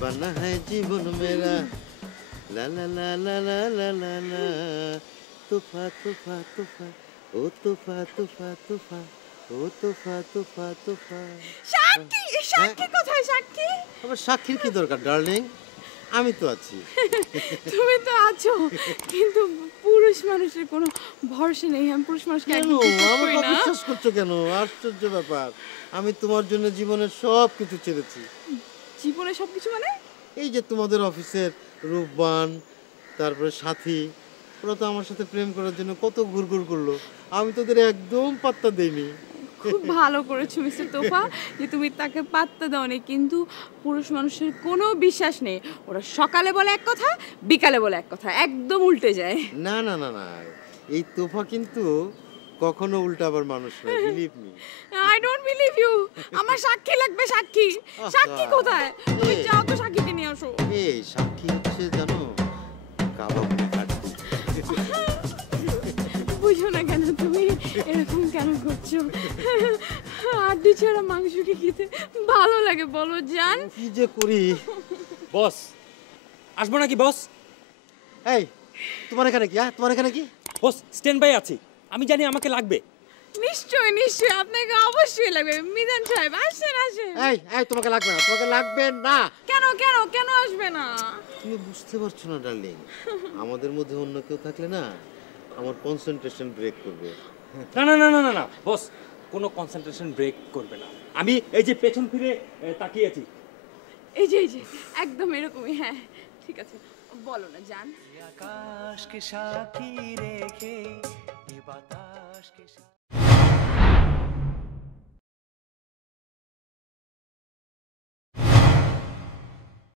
बना है जीवन मेरा ला ला ला ला ला ला ला ला तूफा तूफा तूफा ओ तूफा तूफा तूफा ओ तूफा तूफा तूफा সাক্ষী সাক্ষী কোথায় সাক্ষী আবার সাক্ষীর কি দরকার ডার্লিং আমি তো আছি তুমি তো আছো কিন্তু পুরুষ মানুষের কোনো ভরসা নেই আমি পুরুষ মানুষকে কেন আমাকে বিশ্বাস করছো কেন আশ্চর্য ব্যাপার আমি তোমার জন্য জীবনের সব কিছু ছেড়েছি জীবনে সবকিছু মানে এই যে তোমাদের অফিসের রূপবান তারপরে সাথী ওরা তো আমার সাথে প্রেম করার জন্য কত ঘুরঘুর করলো আমি তোদের একদম পাত্তা দেইনি খুব ভালো করেছো মিস্টার তোফা যে তুমি তাকে পাত্তা দাওনি কিন্তু পুরুষ মানুষের কোনো বিশ্বাস নেই ওরা সকালে বলে এক কথা বিকালে বলে এক কথা একদম উল্টে যায় না না না না এই তোফা কিন্তু কখনো উল্টাবার মানুষ না believe me I don't believe you আমার সাক্ষী লাগবে সাক্ষী সাক্ষী কোথায় তুমি যাও তো সাক্ষীকে নিয়ে আসো এই সাক্ষী হচ্ছে জানো কাবাব কাটতে বুঝো না কেন তুমি এরকম কেন করছো আড্ডি ছাড়া মাংসকে খেতে ভালো লাগে বলো জান কি যে করি বস আসবো নাকি বস এই তোমার এখানে কি তোমার এখানে কি বস স্ট্যান্ড বাই আছি আমি জানি আমাকে লাগবে নিশ্চয়ই নিশ্চয়ই আপনাকে অবশ্যই লাগবে মিজান সাহেব আসেন আসেন এই এই তোমাকে লাগবে না তোমাকে লাগবে না কেন কেন কেন আসবে না তুমি বুঝতে পারছো না ডার্লিং আমাদের মধ্যে অন্য কেউ থাকলে না আমার কনসেন্ট্রেশন ব্রেক করবে না না না না না না বস কোনো কনসেন্ট্রেশন ব্রেক করবে না আমি এই যে পেছন ফিরে তাকিয়ে আছি এই যে একদম এরকমই হ্যাঁ ঠিক আছে বলো না জান আকাশকে সাক্ষী রেখে বাতাসকে